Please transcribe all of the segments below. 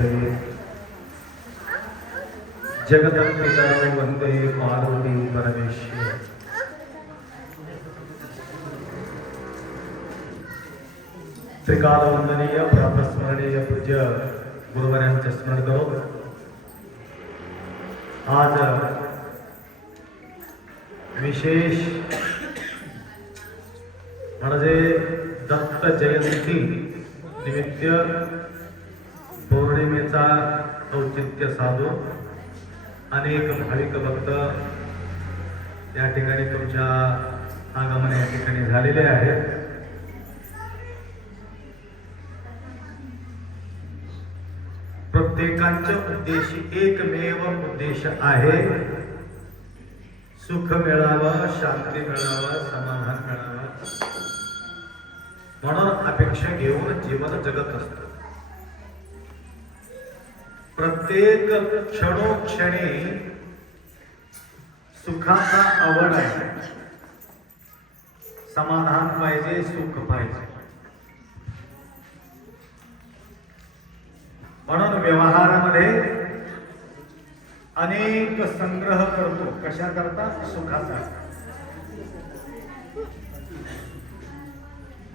नमस्ते जगदम्बिका वन्दे पार्वती परमेश्वर. त्रिकालवंदनीय प्रातस्मरणीय पूज्य गुरुवारांचे स्मरण करो. आज विशेष म्हणजे दत्त जयंती निमित्त पौर्णिमेचा औचित्य साधून अनेक भाविक भक्त या ठिकाणी तुमच्या आगमन या ठिकाणी झालेले आहेत. प्रत्येकांच्या उद्देश एकमेव उद्देश आहे सुख मिळावं शांती मिळावं समाधान मिळावं. म्हणून अपेक्षा घेऊन जीवन जगत असतं. प्रत्येक क्षणोक्षणी सुखाचा आवड आहे. समाधान पाहिजे सुख पाहिजे. म्हणून व्यवहारामध्ये अनेक संग्रह करतो. कशा करता सुखाचा.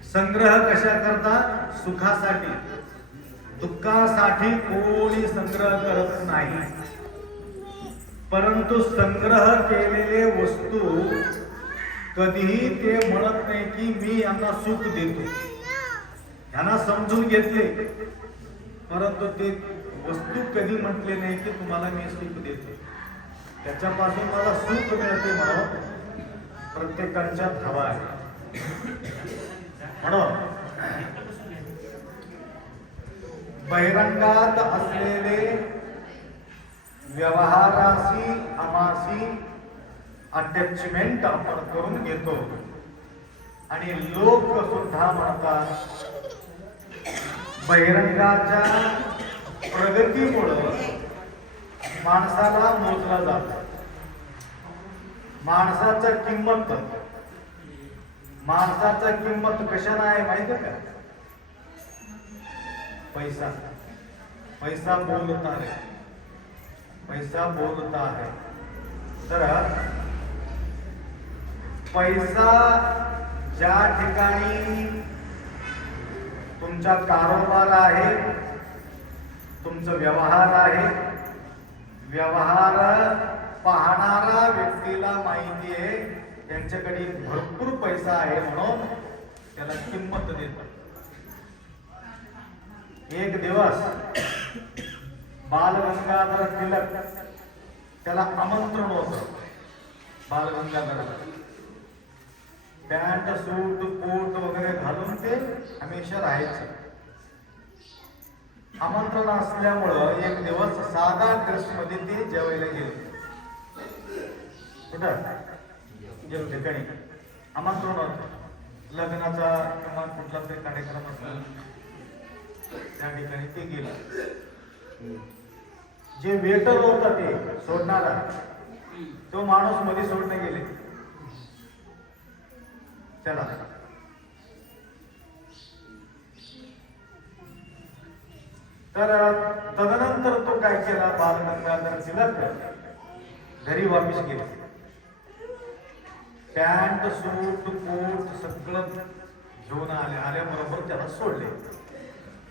संग्रह कशा करता सुखासाठी. दुःखासाठी कोणी संग्रह करत नाही. परंतु संग्रह केलेले वस्तू कधीही ते म्हणत नाही की मी यांना सुख देतो. यांना समजून घेतले. परंतु ते वस्तू कधी म्हटले नाही की तुम्हाला मी सुख देतो. त्याच्यापासून मला सुख मिळते म्हणून प्रत्येकाच्या धावा आहे म्हणून बहिरंगात असलेले व्यवहाराशी आमाशी अटॅचमेंट आपण करून घेतो. आणि लोक सुद्धा म्हणतात बहिरंगाच्या प्रगतीमुळं माणसाला मोजला जातो. माणसाचं किंमत माणसाचं किंमत कशाला आहे माहिती का? पैसा. पैसा बोलता है. पैसा बोलता है. तर पैसा ज्या ठिकाणी तुमचा कारोबार आहे तुमचं व्यवहार आहे व्यवहार पाहणारा व्यक्तीला माहिती आहे त्यांच्याकडे भरपूर पैसा आहे म्हणून त्याला किंमत देतात. एक दिवस बालगंगाधर टिळक त्याला आमंत्रण होत. बालगंगाधर. पॅन्ट सूट कोट वगैरे घालून ते हमेशा राहायचे. आमंत्रण असल्यामुळं एक दिवस साधा ड्रेस मध्ये ते जेवायला गेले. कुठं? गेलो ठिकाणी. आमंत्रण होतं. लग्नाचा किंवा कुठला तरी कार्यक्रम असला. त्या ठिकाणी ते गेलं. जे वेटर होता ते सोडणारा तो माणूसमध्ये सोडणे गेले. त्याला तर तदनंतर तो काय केला? बालगंगाधर तिलक घरी वापिस गेला. पॅन्ट सूट कोट सगळं घेऊन आले आल्याबरोबर त्याला सोडले.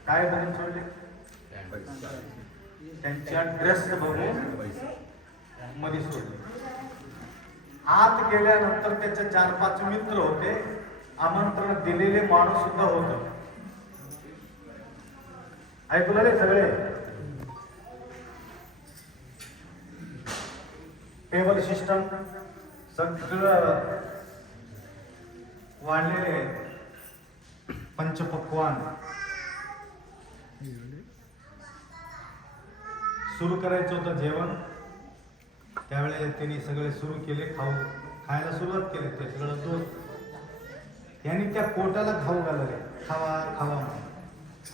काय बघून सोडले त्यांच्या ड्रेस बघून मध्ये सोडले. आत गेल्यानंतर त्याचे चार पाच मित्र होते. आमंत्रण दिलेले माणूस सुद्धा होत ऐकलं रे सगळे? टेबल सिस्टम सगळं वाढलेले पंचपक्वान. सुरू करायचं होतं जेवण. त्यावेळेला त्यांनी सगळे सुरू केले खाऊ खायला सुरुवात केली ते सगळं दूध. यांनी त्या पोटाला खाऊ घालले खावा खावा म्हणून.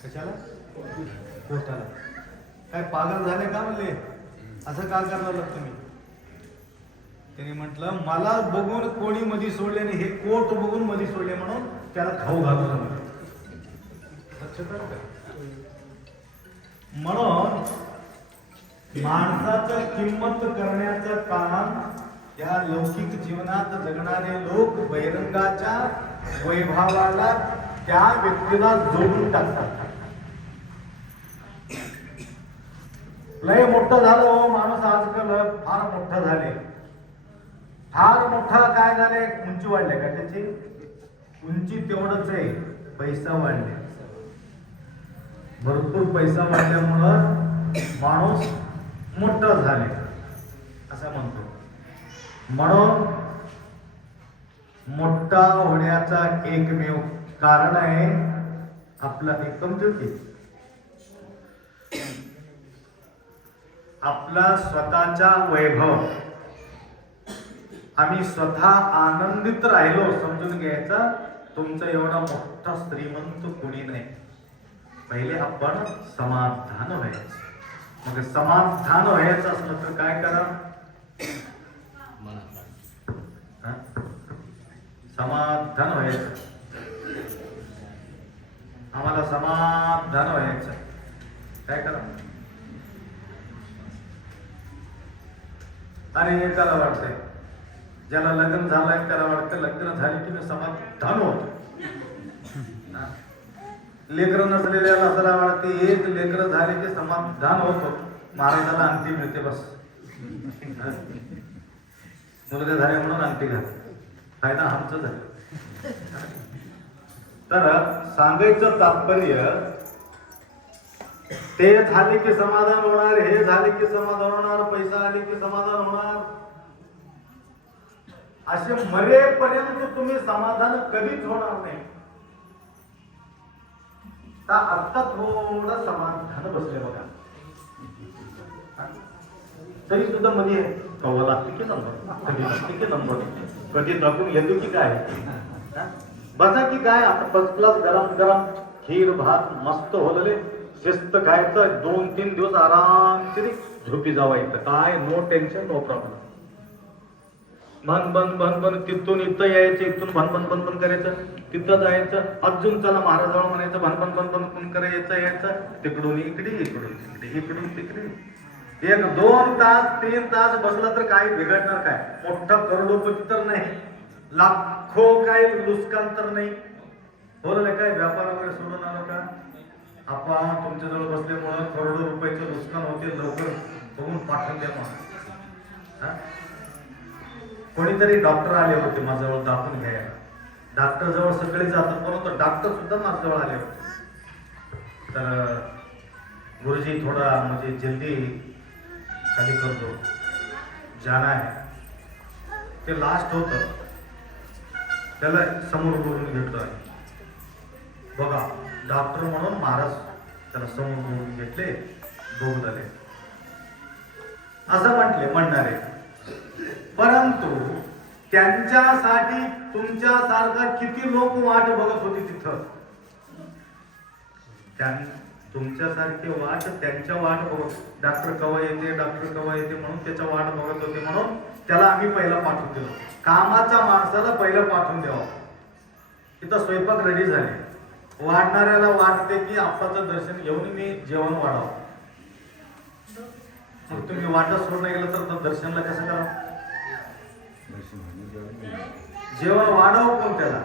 कशाला? पोटाला. काय पागल झाले का म्हणले? असं का करणार तुम्ही? त्यांनी म्हटलं मला बघून कोणी मधी सोडले आणि हे कोट बघून मधी सोडले म्हणून त्याला खाऊ घालू म्हणून लक्षात आलं का? म्हणून माणसाचं किंमत करण्याचं काम या लौकिक जीवनात जगणारे लोक बहिरंगाच्या वैभवाला त्या व्यक्तीला जोडून टाकतात. लय मोठं झालं हो माणूस आजकाल फार मोठं झाले. फार मोठा काय झाले? उंची वाढले का त्याची? उंची तेवढंच आहे. पैसा वाढले. भरपूर पैसा वाढल्यामुळं माणूस मोठं झाले. असं म्हणतो. म्हणून मोठा होण्याचा एकमेव कारण आहे आपला एक कमजोर आपला स्वतःचा वैभव. आम्ही स्वतः आनंदित राहिलो समजून घ्यायचा तुमचा एवढा मोठा श्रीमंत कोणी नाही. पहिले आपण समाधान व्हायचं. म्हणजे मग समाधान व्हायचं असलं तर काय करा? समाधान व्हायचं. आम्हाला समाधान व्हायचं. काय करा? आणि एकाला वाटतंय. ज्याला लग्न झालंय त्याला वाटतं लग्न झाली की मी समाधान होतो. लेकरं नसलेल्या असला वाढते एक लेकरं झाले की समाधान होतो. महाराजाला अंती मिळते बस. मुलगा झाले म्हणून अंती घाल. फायदा आमचं झालं. तर सांगायचं तात्पर्य ते झाले की समाधान होणार हे झाले की समाधान होणार पैसा आले की समाधान होणार. असे मरेपर्यंत तुम्ही समाधान कधीच होणार नाही. तर आता थोडं समाधान बसले बघा. तरी सुद्धा मध्ये कवा लागते की नंबर? कधी लागते की नंबर? कधी नकून येतो की काय? हा? बसा की काय? आता फर्स्ट गरम गरम खीर भात मस्त होलले. शिस्त खायचं दोन तीन दिवस आरामशीर झोपी जावायचं काय? नो टेन्शन नो प्रॉब्लेम भन भन भन भन तिथून इथं यायचं इथून भन भन भन भन करायचं. तिथं जायचं अजून चला महाराजावर म्हणायचं भन भन भन भन भन करायचं यायचं. तिकडून इकडे इकडून तिकडे इकडून तिकडे. एक दोन तास तीन तास बसला तर काही बिघडणार काय? मोठं करोडोपती तर नाही. लाखो काय नुकसान तर नाही. बोलले काय व्यापार वगैरे सोडून आलो का? आपा तुमच्याजवळ बसल्यामुळं करोडो रुपयाचं नुकसान होते लवकर. बघून पाठवून द्या मग कोणीतरी डॉक्टर आले होते माझ्याजवळ दाखवून घ्यायला. डॉक्टर जवळ सगळे जातात परंतु डॉक्टर सुद्धा माझ्याजवळ आले होते. तर गुरुजी थोडा म्हणजे जल्दी खाली करतो जाना आहे. ते लास्ट होतं. त्याला समोर बोलून घेतलं बघा डॉक्टर म्हणून महाराज त्याला समोर बोलून घेतले बघून आले असं म्हटले म्हणणारे. परंतु त्यांच्यासाठी तुमच्यासारखा किती लोक वाट बघत होती तिथं? तुमच्यासारखे वाट त्यांच्या वाट बघत डॉक्टर कवा येते डॉक्टर कवा येते म्हणून त्याच्या वाट बघत होते म्हणून त्याला आम्ही पहिला पाठवून दिलो. कामाचा माणसाला पहिलं पाठवून द्यावा. इथं स्वयंपाक रेडी झाले. वाढणाऱ्याला वाटते की आप्पाचं दर्शन घेऊन मी जेवण वाढावं. मग तुम्ही वाटत सोडणं गेलं तर दर्शनला कसं करा जेवण वाढव कोण त्याला?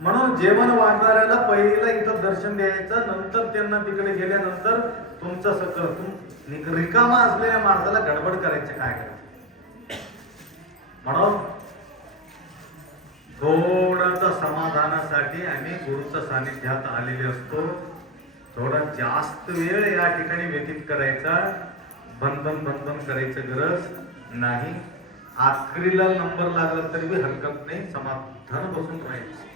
म्हणून जेवण वाढणाऱ्याला पहिलीला इथं दर्शन द्यायचं नंतर त्यांना तिकडे गेल्यानंतर तुमचं सकळ तुम रिकामा असलेल्या माणसाला गडबड करायचे काय करायचं? म्हणून थोडंसं समाधानासाठी आम्ही गुरुच्या सानिध्यात आलेले असतो. थोडा जास्त वेळ या ठिकाणी व्यतीत करायचा. बंधन बंधन करायचं गरज नाही. आखरीला नंबर लागला तरी बी हरकत नाही समाधान बसून राहायचं.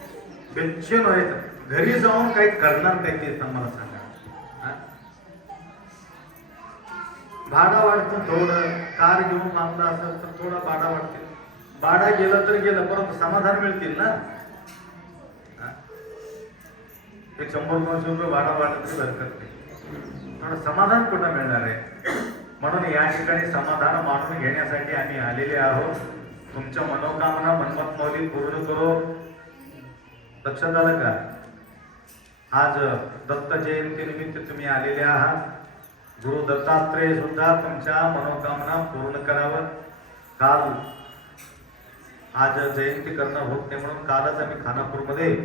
पेन्शन व्हायचं. घरी जाऊन काही करणार काय ते मला सांगा. भाडा वाढतं थोडं कार घेऊन लांबला असेल तर थोडा भाडा वाढते. भाडा गेलं तर गेलं परंतु समाधान मिळतील ना? एक शंभर दोनशे रुपये भाडा वाढलं तरी हरकत नाही. थोडं समाधान कुठं मिळणार आहे? म्हणून या ठिकाणी समाधान मानून घेण्यासाठी आम्ही आलेले आहोत. तुमच्या मनोकामना मनमत मौली पूर्ण करो. लक्षात आलं का? आज दत्त जयंतीनिमित्त तुम्ही आलेले आहात. गुरु दत्तात्रेय सुद्धा तुमच्या मनोकामना पूर्ण करावं. काल आज जयंती करणं होत नाही म्हणून कालच आम्ही खानापूरमध्ये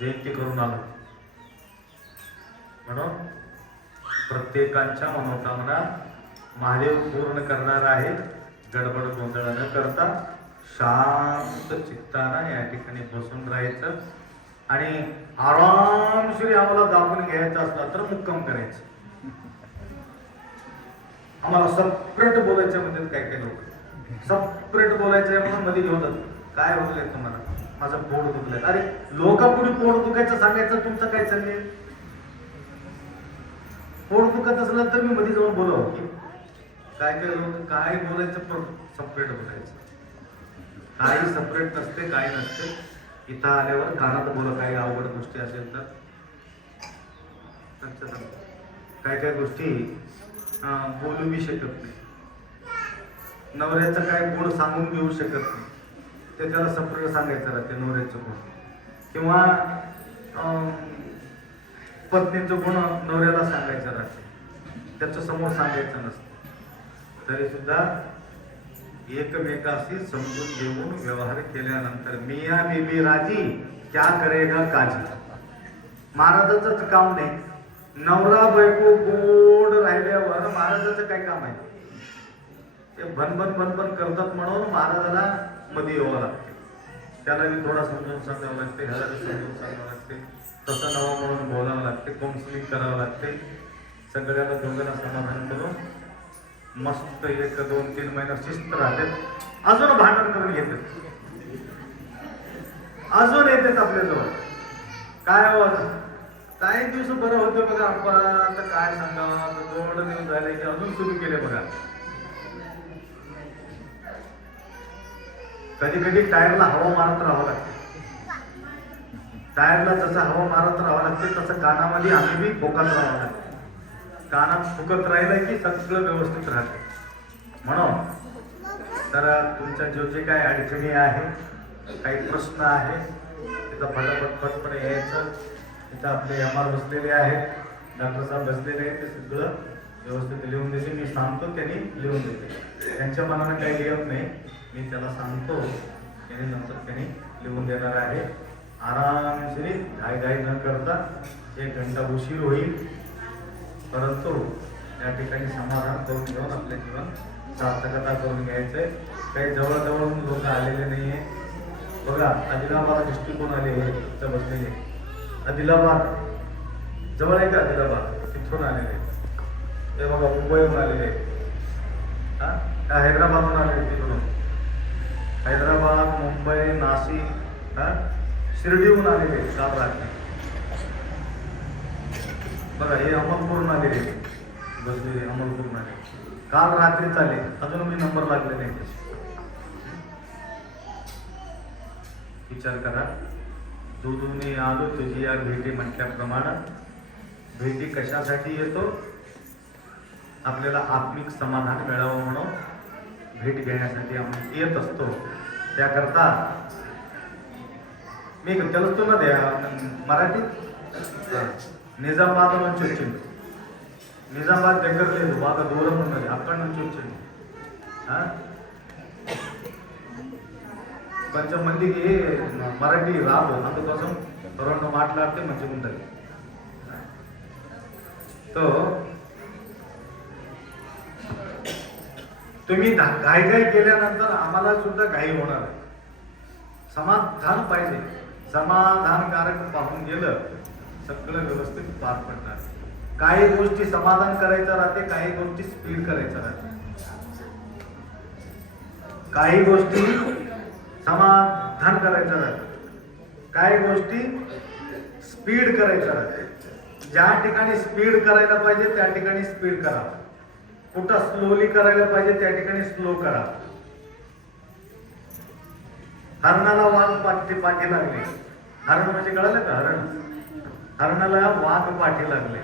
जयंती करून आलो. म्हणून प्रत्येकांच्या मनोकामना महादेव पूर्ण करणार आहे गडबड गोंधळ न करता शांत चित्ताना या ठिकाणी बसून राहायचं. आणि आरामशीर आम्हाला दाबून घ्यायचं असला तर मुक्काम करायचं. आम्हाला सपरेट बोलायच्या मध्ये काय काय लोक. सपरेट बोलायचं म्हणजे आहे म्हणून मध्ये घेऊन जातात. काय होतलंय तुम्हाला? माझं पोट दुखलंय. अरे लोकांपुढे पोट दुखायचं सांगायचं? तुमचं काय चाललंय? पोट दुखत असलं तर मी मध्ये जाऊन बोलव. की काय काय लोक काय बोलायचं सेपरेट बोलायचं. काही सपरेट नसते काही नसते. इथं आल्यावर कानात बोला काही अवघड गोष्टी असेल तर. लक्षात काही काय काय गोष्टी बोलू बी शकत नाही. नवऱ्याचं काय गुण सांगून घेऊ शकत नाही. ते त्याला सपरेट सांगायचं राहते नवऱ्याचं गुण. किंवा पत्नीचं गुण नवऱ्याला सांगायचं राहते. त्याच्यासमोर सांगायचं नसतं. तरी सुद्धा एकमेकाशी समजून घेऊन व्यवहार केल्यानंतर मिया बीबी राजी क्या करेगा काजी? महाराजाचं काम नाही. नवरा बायको गोड राहिल्यावर महाराजाचं काय काम आहे? ते भनभन भनभन करतात म्हणून महाराजाला मध्ये यावं लागते. त्याला मी थोडा समजून सांगावं लागते ह्याला समजून सांगावं लागते. तसं नवा म्हणून बोलावं लागते काउन्सिलिंग करावं लागते. सगळ्याला दोघांना समाधान करून मस्त एक दोन तीन महिना शिस्त राहते. अजून भांडण करून घेतात अजून येतात आपल्याजवळ. काय हो काही दिवस बरं होतं बघा आपण आता काय सांगा दोन दिवस झाले की अजून सुरू केले बघा. कधी कधी टायरला हवा मारत राहावं लागते. टायरला जसं हवा मारत राहावं लागते तसं कानामध्ये आम्ही बी बोकात राहावं लागते. कानात फुकत राहिलं की सगळं व्यवस्थित राहते. म्हणून तर तुमच्या जो जे काही अडचणी आहे काही प्रश्न आहे तिथं फटाफट यायचं. तिथं आपले एम बसलेले आहेत डॉक्टर साहेब बसलेले आहेत ते सगळं व्यवस्थित लिहून देते. मी सांगतो त्यांनी लिहून देते. त्यांच्या मनानं काही लिहत नाही. मी त्याला सांगतो त्याने नंतर त्यांनी लिहून देणार आहे. आरामशीर घाई घाई न करता एक घंटा उशीर होईल. परंतु या ठिकाणी समाधान करून घेऊन आपले जीवन सार्थकता करून घ्यायचंय. काही जवळजवळ लोक आलेले नाही आहे बघा आदिलाबाद दृष्टिकोन आले हे इथं बसलेले. आदिलाबाद जवळ आहे का आदिलाबाद? तिथून आलेले. ते बघा मुंबईहून आलेले. हा? त्या हैदराबादहून आलेले तिकडून? हैदराबाद मुंबई नाशिक हा? शिर्डीहून आलेले काल रात्री बघा हे अमलपूरून आलेले गरजे अमल करून आले काल रात्री चाले अजून मी नंबर लागले नाही त्याचे. विचार करा. दुधुने आलो तुझी या भेटी म्हटल्याप्रमाणे भेटी कशासाठी येतो? आपल्याला आत्मिक समाधान मिळावं म्हणून भेट घेण्यासाठी आपण येत असतो. त्याकरता मी त्यालाच तुला द्या मराठीत నిజామాబాద్ నుంచి వచ్చింది నిజామాబాద్ దగ్గర లేదు బాగా దూరం ఉన్నది అక్కడి నుంచి వచ్చింది ఆ? కొంచెం మందికి మరాఠీ రాదు అందుకోసం రెండు మాట్లాడితే మంచిగా ఉంటుంది तो तुम्ही धा- घाईघाई केल्यानंतर आम्हाला सुद्धा घाई होणार आहे समाधान पाहिजे समाधानकारक पाहून गेलं सगळं व्यवस्थित पार पडणार. काही गोष्टी समाधान करायचं राहते काही गोष्टी स्पीड करायचं राहते. काही गोष्टी समाधान करायचं राहते. काही गोष्टी स्पीड करायचं राहते. ज्या ठिकाणी स्पीड करायला पाहिजे त्या ठिकाणी स्पीड करा. कुठं स्लोली करायला पाहिजे त्या ठिकाणी स्लो करा. हरणाला वाघ पाठी पाठी लागली. हरण म्हणजे कळलं का? हरण. हरणाला वाघ पाठी लागले.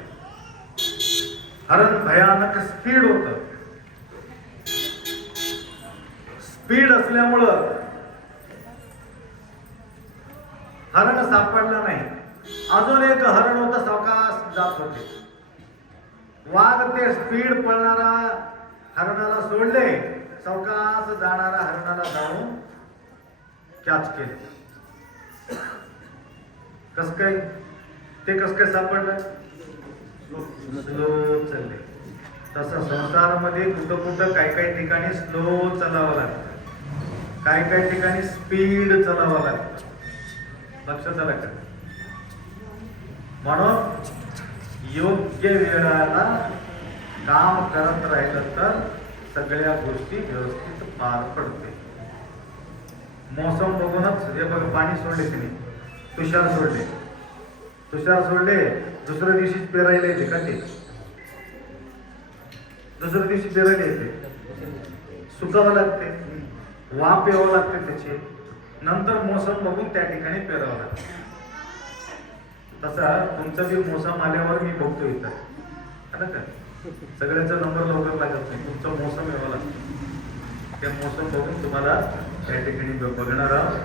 हरण भयानक स्पीड होत. स्पीड असल्यामुळं हरण सापडलं नाही. अजून एक हरण होत सावकाश जात होते. वाघ ते स्पीड पळणारा हरणाला सोडले. चौकास जाणारा हरणाला जाऊन कॅच केले. कस काय? ते कस काय सापडलं? स्लो चालले. तसं संसारामध्ये कुठं कुठं काही काही ठिकाणी स्लो चालावं लागतं. काही काही ठिकाणी स्पीड चालावं लागतं. लक्षात आलं का? म्हणून योग्य वेळाला काम करत राहिलं तर सगळ्या गोष्टी व्यवस्थित पार पडते. मोसम बघूनच हे बघ पाणी सोडले तिने तुषार सोडले. तुषार सोडले दुसऱ्या दिवशी पेरायला येते का ते? दुसऱ्या दिवशी पेरायला येते. सुकावं लागते. वाप यावं लागते त्याचे. नंतर मोसम बघून त्या ठिकाणी पेरावं लागते. तसा तुमचा बी मोसम आल्यावर मी बघतो इथं. आलं का? सगळ्याचा नंबर लवकर लागत नाही. तुमचा मोसम यावा लागतो. त्या मोसम बघून तुम्हाला त्या ठिकाणी बघणार आहोत.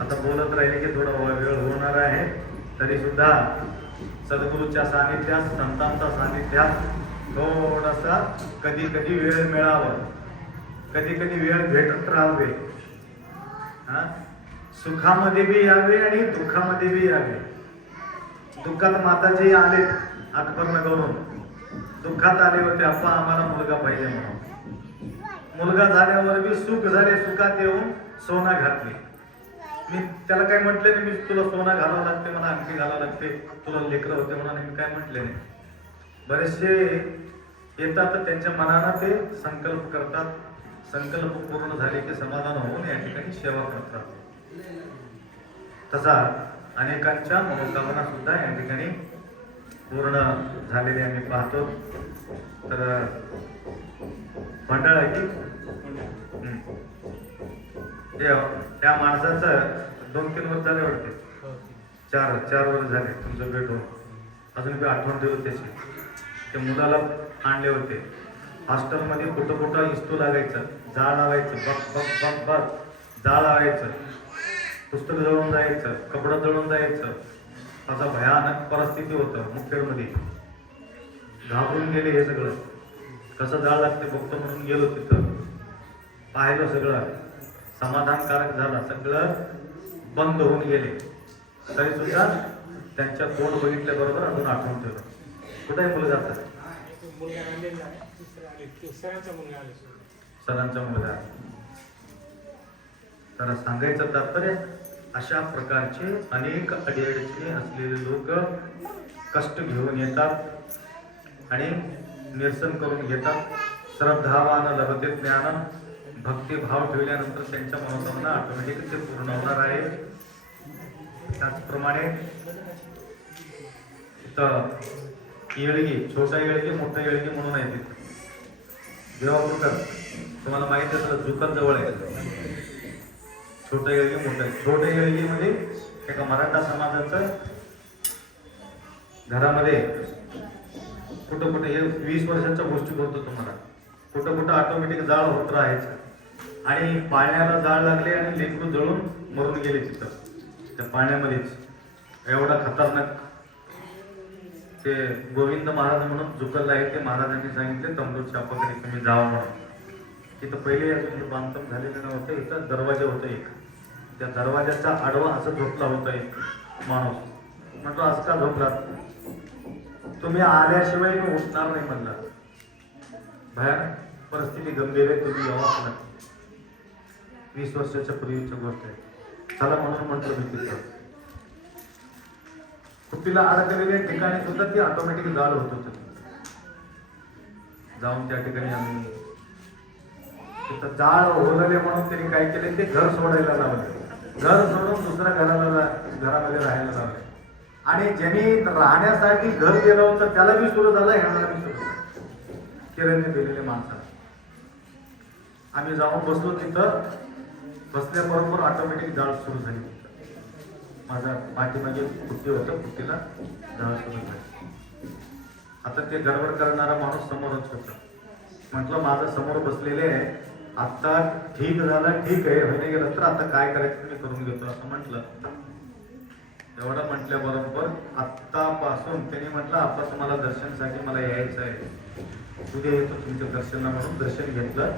आता बोलत राहिले की थोडा वेळ होणार आहे. तरी सुद्धा सद्गुरूच्या सानिध्यात संतांच्या सानिध्यात थोडासा कधी कधी वेळ मिळावा. कधी कधी वेळ भेटत राहावे. हा? सुखामध्ये बी यावे आणि दुःखामध्ये बी यावे. दुःखात माताजी आले अकबर नगरून दुःखात आले होते आप्पा आम्हाला मुलगा पाहिजे म्हणून. मुलगा झाल्यावर बी सुख झाले सुखात येऊन सोना घातली. मी त्याला काय म्हटले नाही मी तुला सोना घालावं लागते मला अंगठी घालावं लागते तुला लेकरं होते म्हणा मी काय म्हटले नाही. बरेचसे येतात तर त्यांच्या मनानं ते संकल्प करतात. संकल्प पूर्ण झाले की समाधान होऊन या ठिकाणी सेवा करतात. तसा अनेकांच्या मनोकामना सुद्धा या ठिकाणी पूर्ण झालेले आम्ही पाहतो. तर मंडळ आहे की हम्म. त्या माणसाचं दोन तीन वर्ष झाले वाटते. चार चार वर्ष झाले तुमचं भेट होऊन. अजून बी आठवण देऊ त्याची. ते मुलाला आणले होते. हॉस्टेलमध्ये कुठं कुठं इस्तू लागायचं जाळ लावायचं बक बक बक बक जाळ लावायचं पुस्तक जळून जायचं कपडं जळून जायचं. असा भयानक परिस्थिती होतं मुखेडमध्ये. घाबरून गेले हे सगळं. कसं जाळ लागते बघतो म्हणून गेलो तिथं. पाहिलं सगळं. समाधानकारक झालं. सगळं बंद होऊन गेले. तरी सुद्धा त्यांच्या तोंड बघितल्याबरोबर अजून आठवण ठेवलं. कुठे मुलं मुलगा सरांचा मुलगा. तर सांगायचं तात्पर्य अशा प्रकारचे अनेक अडीअडचणी असलेले लोक कष्ट घेऊन येतात आणि निरसन करून घेतात. श्रद्धावान लभते ज्ञान. भक्तिभाव ठेवल्यानंतर त्यांच्या मनोकामना ऑटोमॅटिक ते पूर्ण होणार आहे. त्याचप्रमाणे येळगी छोटा येळगी मोठा येळगी म्हणून आहे तिथं देवापूरकर तुम्हाला माहिती असेल जुकर जवळ आहे. छोटं येळगी मोठं छोट्या येळगीमध्ये म्हणजे एका मराठा समाजाचं घरामध्ये कुठं कुठं हे वीस वर्षाच्या गोष्टी बोलतो तुम्हाला. कुठं कुठं ऑटोमॅटिक जाळ होत राहायचं. आणि पाण्याला जाळ लागले आणि लेकरू जळून मरून गेले तिथं. त्या पाण्यामध्येच. एवढा खतरनाक ते गोविंद महाराज म्हणून जुकल आहे ते महाराजांनी सांगितले तंबूर छापाकडे तुम्ही जावा म्हणून. तिथं पहिले अजून बांधकाम झालेलं नव्हतं इथं दरवाजा होता एक. त्या दरवाजाचा आडवा असं झोपला होता एक माणूस. म्हटलं असं का झोपला तुम्ही आल्याशिवाय मी उठणार नाही म्हणला. भयानक परिस्थिती गंभीर आहे तुम्ही यावाच लागते वीस वर्षाच्या पूर्वीची गोष्ट आहे. चला म्हणून म्हटलं मी तिथं. कुट्टीला अडकलेल्या ठिकाणी सुद्धा ती ऑटोमॅटिक जाळ होत होत जाऊन त्या ठिकाणी आम्ही तिथं जाळ ओरले म्हणून त्यांनी काय केले? ते घर सोडायला लावले. घर सोडून दुसऱ्या घराला घरामध्ये राहायला लावले. आणि ज्यांनी राहण्यासाठी घर गेलं होतं त्याला बी सुरू झालं ह्याला बी सुरू झालं. दिलेले माणसाला. आम्ही जाऊन बसलो तिथं. बसल्याबरोबर ऑटोमॅटिक जाळ सुरू झाली. तिथं माझा पाठीमागे कुट्टी होतं कुट्टीला जाळ सुरू झाली. आता ते गडबड करणारा माणूस समोरच होता. म्हटलं माझं समोर बसलेले आहे. आत्ता ठीक झालं ठीक आहे होईने गेलं तर आता काय करायचं मी करून घेतो असं म्हटलं. एवढं म्हटल्याबरोबर आत्तापासून त्यांनी म्हटलं आपण तुम्हाला दर्शनासाठी मला यायचं आहे. उद्या येतो तुमच्या दर्शना म्हणून दर्शन घेतलं.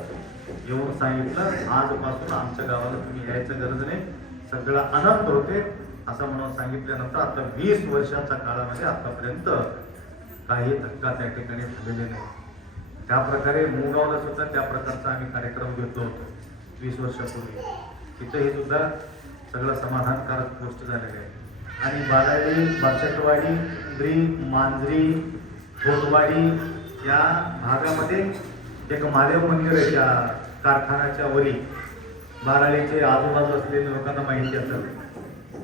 येऊन सांगितलं. आजपासून आमच्या गावाला तुम्ही यायचं गरज नाही. सगळं आनंद होते. असं म्हणून सांगितल्यानंतर आता वीस वर्षाच्या काळामध्ये आतापर्यंत काही धक्का त्या ठिकाणी झालेले नाही. त्या प्रकारे मुगावला सुद्धा त्या प्रकारचा आम्ही कार्यक्रम घेतलो होतो. वीस वर्षापूर्वी. तिथंही सुद्धा सगळं समाधानकारक गोष्ट झालेली आहे. आणि बाराडी बाचटवाडी इंद्री मांजरी घोटवाडी या भागामध्ये एक महादेव मंदिर आहे त्या कारखान्याच्या वरी. बाराळीचे आजूबाजू असलेल्या लोकांना माहिती असेल.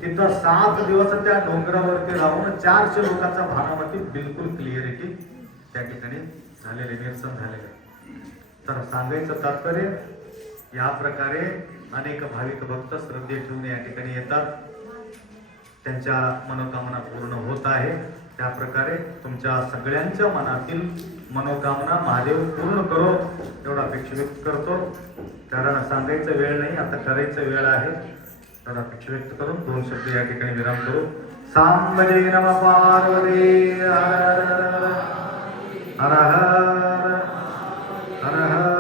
तिथं सात दिवस त्या डोंगरावरती राहून चारशे लोकांचा भागामध्ये बिलकुल क्लिअरिटी त्या ठिकाणी झालेले निरसन झालेले. तर सांगायचं तात्पर्य या प्रकारे अनेक भाविक भक्त श्रद्धे ठेवून या ठिकाणी येतात. त्यांच्या मनोकामना पूर्ण होत आहे. त्या प्रकारे तुमच्या सगळ्यांच्या मनातील मनोकामना महादेव पूर्ण करो एवढा अपेक्षा व्यक्त करतो. कारण सांगायचा वेळ नाही आता करायचा वेळ आहे. एवढा अपेक्षा व्यक्त करून दोन शब्द या ठिकाणी विराम करू. सांबरे नम पार्वती हर हर हर हर